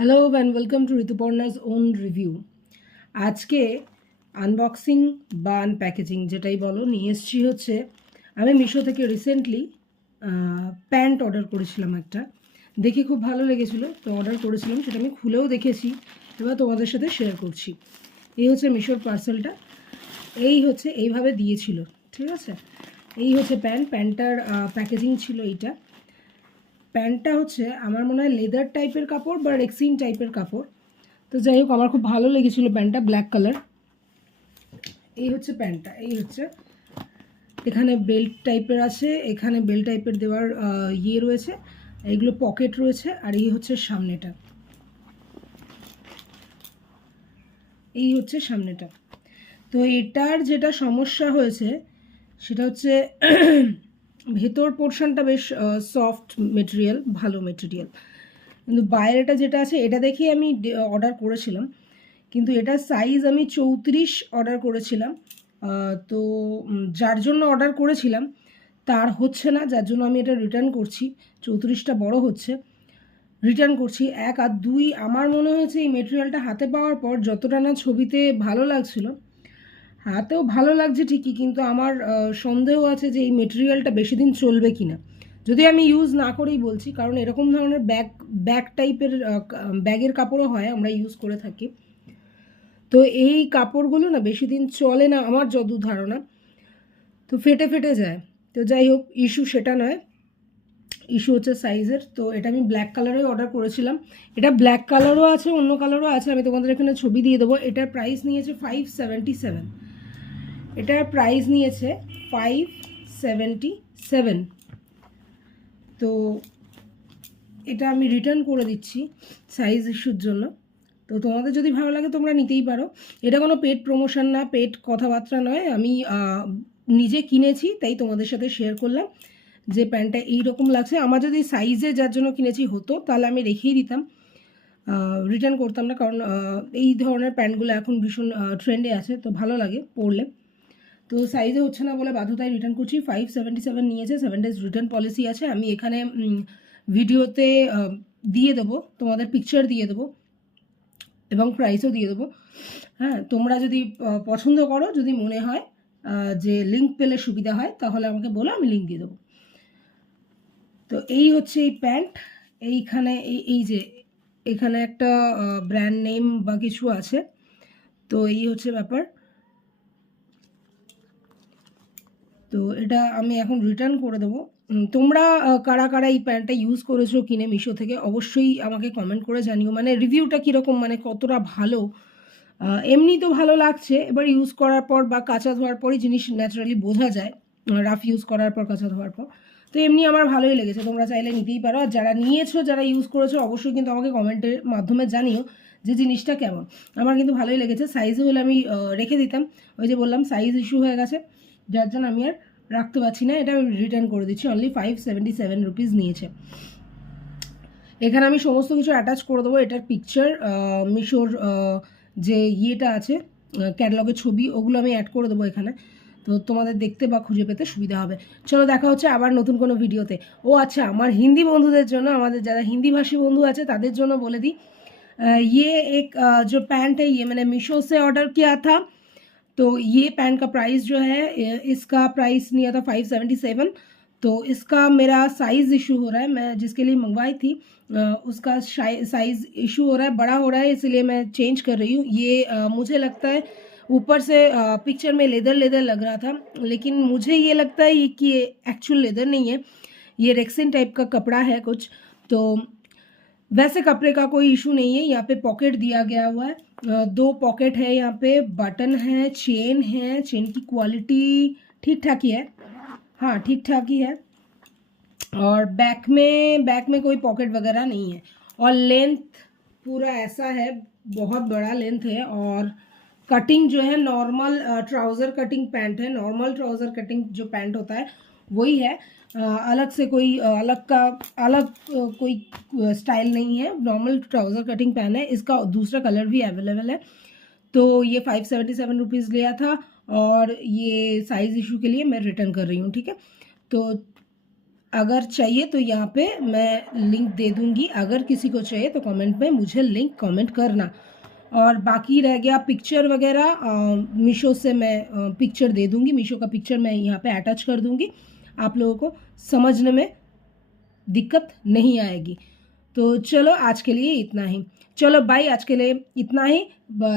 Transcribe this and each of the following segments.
Hello and welcome to Rituparna's own review. আজকে unboxing বা unpackaging যেটাই বলো নিয়ে এসেছি হচ্ছে আমি মিশো থেকে রিসেন্টলি প্যান্ট অর্ডার করেছিলাম একটা, দেখে খুব ভালো লেগেছিলো তো অর্ডার করেছিলাম, সেটা আমি খুলেও দেখেছি, এবার তোমাদের সাথে শেয়ার করছি। এই হচ্ছে মিশোর পার্সেলটা, এই হচ্ছে এইভাবে দিয়েছিল, ঠিক আছে। এই হচ্ছে প্যান্টটার প্যাকেজিং ছিল এইটা। প্যান্টটা হচ্ছে আমার মনে হয় লেদার টাইপের কাপড় বা রেক্সিন টাইপের কাপড়। তো যাই হোক, আমার খুব ভালো লেগেছিল প্যান্টটা, ব্ল্যাক কালার। এই হচ্ছে প্যান্টটা, এই হচ্ছে, এখানে বেল্ট টাইপের আছে, এখানে বেল্ট টাইপের দেওয়ার ইয়ে রয়েছে, এইগুলো পকেট রয়েছে, আর এই হচ্ছে সামনেটা, এই হচ্ছে সামনেটা। তো এটার যেটা সমস্যা হয়েছে সেটা হচ্ছে ভেতর পোর্শনটা বেশ সফট মেটেরিয়াল, ভালো মেটেরিয়াল, কিন্তু বাইরেটা যেটা আছে এটা দেখেই আমি অর্ডার করেছিলাম, কিন্তু এটা সাইজ আমি 34 অর্ডার করেছিলাম। তো যার জন্য অর্ডার করেছিলাম তার হচ্ছে না, যার জন্য আমি এটা রিটার্ন করছি। 34টা বড় হচ্ছে, রিটার্ন করছি। এক আর দুই, আমার মনে হয়েছে এই মেটেরিয়ালটা হাতে পাওয়ার পর যতটা না ছবিতে ভালো লাগছিল, হাতেও ভালো লাগছে ঠিকই, কিন্তু আমার সন্দেহ আছে যে এই মেটেরিয়ালটা বেশি দিন চলবে কি না। যদি আমি ইউজ না করেই বলছি, কারণ এরকম ধরনের ব্যাগ টাইপের ব্যাগের কাপড়ও হয়, আমরা ইউজ করে থাকি। তো এই কাপড়গুলো না বেশি দিন চলে না আমার যতদূর ধারণা, তো ফেটে ফেটে যায়। তো যাই হোক, ইস্যু সেটা নয়, ইস্যু হচ্ছে সাইজের। তো এটা আমি ব্ল্যাক কালারে অর্ডার করেছিলাম, এটা ব্ল্যাক কালারও আছে, অন্য কালারও আছে, আমি তোমাদের এখানে ছবি দিয়ে দেবো। এটার প্রাইস নিয়েছে 577, এটার প্রাইস নিয়েছে 577। তো এটা আমি রিটার্ন করে দিচ্ছি সাইজ ইস্যুর জন্য। তো তোমাদের যদি ভালো লাগে তোমরা নিতেই পারো, এটা কোনো পেড প্রমোশন না, পেড কথাবার্তা নয়, আমি নিজে কিনেছি তাই তোমাদের সাথে শেয়ার করলাম যে প্যান্টটা এইরকম লাগছে। আমার যদি সাইজে যার জন্য কিনেছি হতো তাহলে আমি রেখেই দিতাম, রিটার্ন করতাম না, কারণ এই ধরনের প্যান্টগুলো এখন ভীষণ ট্রেন্ডে আছে, তো ভালো লাগে পরলে। তো সাইজে হচ্ছে না বলে বাধ্যতায় রিটার্ন করছি। 577 নিয়েছে, 7 ডেজ রিটার্ন পলিসি আছে। আমি এখানে ভিডিওতে দিয়ে দেবো, তোমাদের পিকচার দিয়ে দেবো এবং প্রাইসও দিয়ে দেবো। হ্যাঁ, তোমরা যদি পছন্দ করো, যদি মনে হয় যে লিঙ্ক পেলে সুবিধা হয়, তাহলে আমাকে বলো, আমি লিঙ্ক দিয়ে দেবো। তো এই হচ্ছে এই প্যান্ট। এইখানে এই যে এখানে একটা ব্র্যান্ড নেম বা কিছু আছে, তো এই হচ্ছে ব্যাপার। তো এটা আমি এখন রিটার্ন করে দেবো। তোমরা কারা কারা এই প্যান্টটা ইউজ করেছো কিনে মিশো থেকে, অবশ্যই আমাকে কমেন্ট করে জানিও, মানে রিভিউটা কীরকম, মানে কতটা ভালো। এমনি তো ভালো লাগছে, এবার ইউজ করার পর বা কাঁচা ধোয়ার পরই জিনিস ন্যাচারালি বোঝা যায়, রাফ ইউজ করার পর, কাঁচা ধোয়ার পর। তো এমনি আমার ভালোই লেগেছে, তোমরা চাইলে নিতেই পারো। আর যারা নিয়েছো, যারা ইউজ করেছো, অবশ্যই কিন্তু আমাকে কমেন্টের মাধ্যমে জানিও যে জিনিসটা কেমন। আমার কিন্তু ভালোই লেগেছে, সাইজে হলে আমি রেখে দিতাম, ওই যে বললাম সাইজ ইস্যু হয়ে গেছে, যার জন্য আমি আর রাখতে পারছি না, এটা রিটার্ন করে দিচ্ছি। অনলি 577 রুপিস নিয়েছে। এখানে আমি সমস্ত কিছু অ্যাটাচ করে দেবো, এটার পিকচার, মিশোর যে ইয়েটা আছে ক্যাটালগের ছবি, ওগুলো আমি অ্যাড করে দেবো এখানে, তো তোমাদের দেখতে বা খুঁজে পেতে সুবিধা হবে। চলো, দেখা হচ্ছে আবার নতুন কোনো ভিডিওতে। ও আচ্ছা, আমার হিন্দি বন্ধুদের জন্য, আমাদের যারা হিন্দিভাষী বন্ধু আছে তাদের জন্য বলে দিই, ये एक जो पैंट है, ये मैंने मीशो से ऑर्डर किया था। तो ये पैंट का प्राइस जो है, इसका प्राइस लिया था 577। तो इसका मेरा साइज़ इशू हो रहा है, मैं जिसके लिए मंगवाई थी उसका साइज़ इशू हो रहा है, बड़ा हो रहा है, इसलिए मैं चेंज कर रही हूँ। ये मुझे लगता है ऊपर से पिक्चर में लेदर लेदर लग रहा था, लेकिन मुझे ये लगता है कि ये एक्चुअल लेदर नहीं है, ये रेक्सिन टाइप का कपड़ा है कुछ। तो वैसे कपड़े का कोई इशू नहीं है। यहाँ पे पॉकेट दिया गया हुआ है, 2 पॉकेट है, यहाँ पे बटन है, चेन है, चेन की क्वालिटी ठीक ठाक ही है, हाँ ठीक ठाक ही है। और बैक में कोई पॉकेट वगैरह नहीं है। और लेंथ पूरा ऐसा है, बहुत बड़ा लेंथ है। और कटिंग जो है नॉर्मल ट्राउज़र कटिंग पैंट है, नॉर्मल ट्राउज़र कटिंग जो पैंट होता है वही है, अलग से कोई अलग कोई स्टाइल नहीं है, नॉर्मल ट्राउज़र कटिंग पैंट है। इसका दूसरा कलर भी अवेलेबल है। तो ये 577 रुपीज़ लिया था, और ये साइज़ इशू के लिए मैं रिटर्न कर रही हूँ, ठीक है। तो अगर चाहिए तो यहाँ पे मैं लिंक दे दूँगी, अगर किसी को चाहिए तो कमेंट में मुझे लिंक कमेंट करना। और बाकी रह गया पिक्चर वगैरह, मीशो से मैं पिक्चर दे दूँगी, मीशो का पिक्चर मैं यहाँ पे अटैच कर दूँगी, आप लोगों को समझने में दिक्कत नहीं आएगी। तो चलो आज के लिए इतना ही। चलो बाय, आज के लिए इतना ही।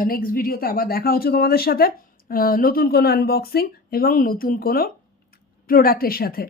नेक्स्ट ভিডিওতে আবার দেখা হচ্ছে তোমাদের সাথে নতুন কোনো আনবক্সিং এবং নতুন কোনো প্রোডাক্টের সাথে।